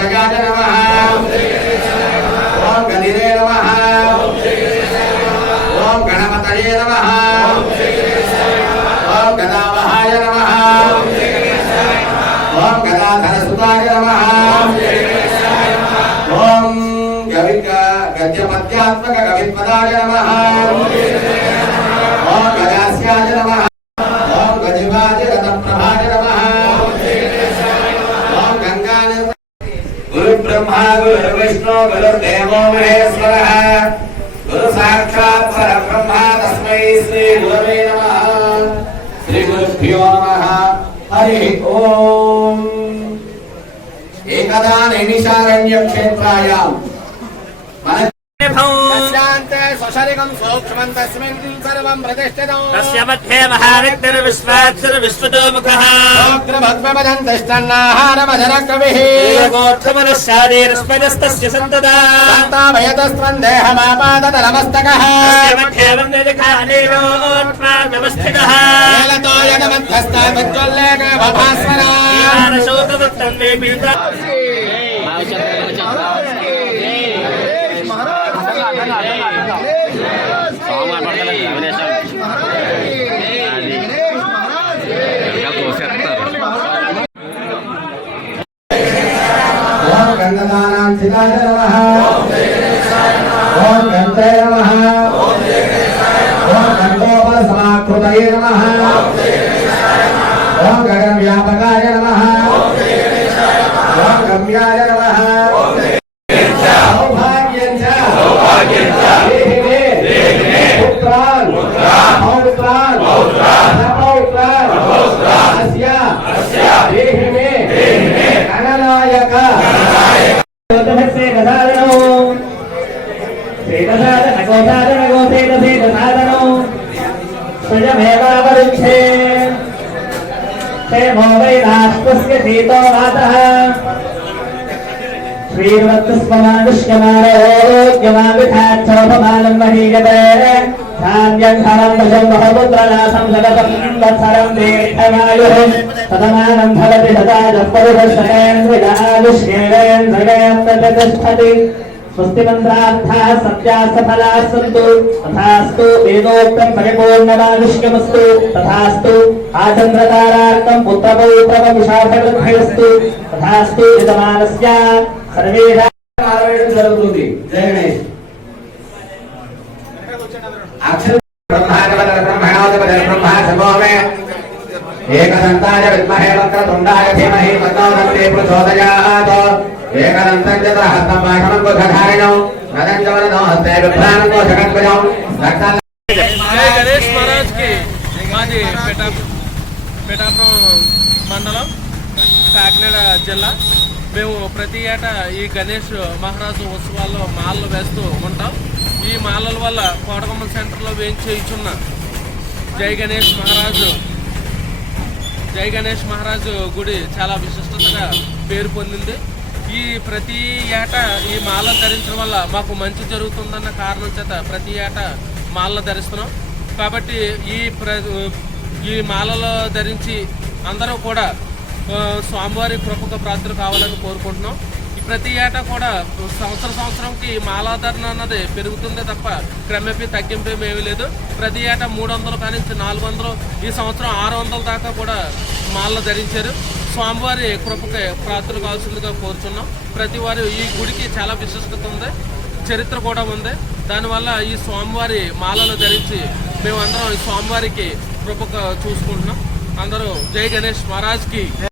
నమః హృదయాయ నమః ఓం గదిరే నమః ఓం గణపతయే నమ ఓం గదావహాయ నమః ఓం గదాధరసుతాయ నమః ఓం గవిక గద్యపద్యాత్మక కవిపదాయ నమః गुरुर्विष्णु गुरुर्देवो महेश्वरः तस्म श्री तस्मै श्रीगुरवे नमः श्रीगुरुभ्यो नमः। हरिः ओम्। एकदा नैमिषारण्यक्षेत्रायाम् సరిగం సూక్ష్మం తస్మిన్ సర్వం ప్రతిష్ఠితం తస్య మధ్యే మహారిక్తిర్ విశ్వాక్షర్ విశ్వతోముఖః భగ్మమదం తిష్టన్నాహారమధర కవిః గంగదానాం సితాయ నమః ఓం గంతే నమః ఓం గంగోపల సమాకృతయే నమః ఓం గగన వ్యాపకాయ నమః ఓం గమ్యాయ నమః సౌభాగ్యం చ దేహినే పుత్రాన్ పౌత్రాన్ సపౌత్రాన్ అస్య దేహినే గణనాయక स्वयमेवावरुन्धे क्षेमो वै राष्ट्रस्य शीतो वातः श्रीर्वत्तस्ममानुष्यमारोग्यमाविधाक्षोभमानं महीयते धान्यं धनं भजं बहुपुत्रनाथं जगतं वत्सरं दीर्घमायुः तदमानं भवति सदा पुरुषेन्द्रियायुष्येवेन्द्रियेन्द्रियेन्द्रतिष्ठति स्वस्ति मन्त्रार्थाः सत्याः सफलाः सन्तु तथास्तु वेदोक्तं परिपूर्णमानुष्यमस्तु तथास्तु आचन्द्रतारार्थं पुत्रपौत्रपविशाखवृद्धिरस्तु तथास्तु यजमानस्य सर्वेषां ఆరవేయడం జరుగుతుంది జయ గణేష్ అక్షర బ్రహ్మాధిపతి బ్రహ్మణోధిపతి బ్రహ్మ సమోమే ఏకదంతాయ విద్మహే వక్రతుండాయ ధీమహి తన్నోదంతే ప్రచోదయాత్ ఏకదంతం హస్తం హస్తే రక్తాల గణేష్ మహారాజ్కి మాది మండలం కాకినాడ జిల్లా. మేము ప్రతి ఏటా ఈ గణేష్ మహారాజు ఉత్సవాల్లో మాలలు వేస్తూ ఉంటాం. ఈ మాలల వల్ల కోటకొమ్మ సెంటర్లో వేయించున్న జై గణేష్ మహారాజు జై గణేష్ మహారాజు గుడి చాలా విశిష్టతగా పేరు పొందింది. ఈ ప్రతి ఏటా ఈ మాల ధరించడం వల్ల మాకు మంచి జరుగుతుందన్న కారణం చేత ప్రతి ఏటా మాల ధరిస్తున్నాం. కాబట్టి ఈ ప్ర ఈ మాలలో ధరించి అందరూ కూడా స్వామివారి కృపకు ప్రార్థన కావాలని కోరుకుంటున్నాం. ఈ ప్రతి ఏటా కూడా సంవత్సరం సంవత్సరంకి మాలాధరణ అన్నది పెరుగుతుందే తప్ప క్రమేపీ తగ్గింపు ఏమీ లేదు. ప్రతి ఏటా మూడు వందలు కానించి నాలుగు వందలు ఈ సంవత్సరం ఆరు వందల దాకా కూడా మాలలు ధరించారు. స్వామివారి కృపకి ప్రార్థన కావాల్సిందిగా కోరుచున్నాం. ప్రతి వారు ఈ గుడికి చాలా విశిష్టత ఉంది చరిత్ర కూడా ఉంది. దానివల్ల ఈ స్వామివారి మాలలు ధరించి మేమందరం ఈ స్వామివారికి కృపక చూసుకుంటున్నాం. అందరూ జై గణేష్ మహారాజ్కి.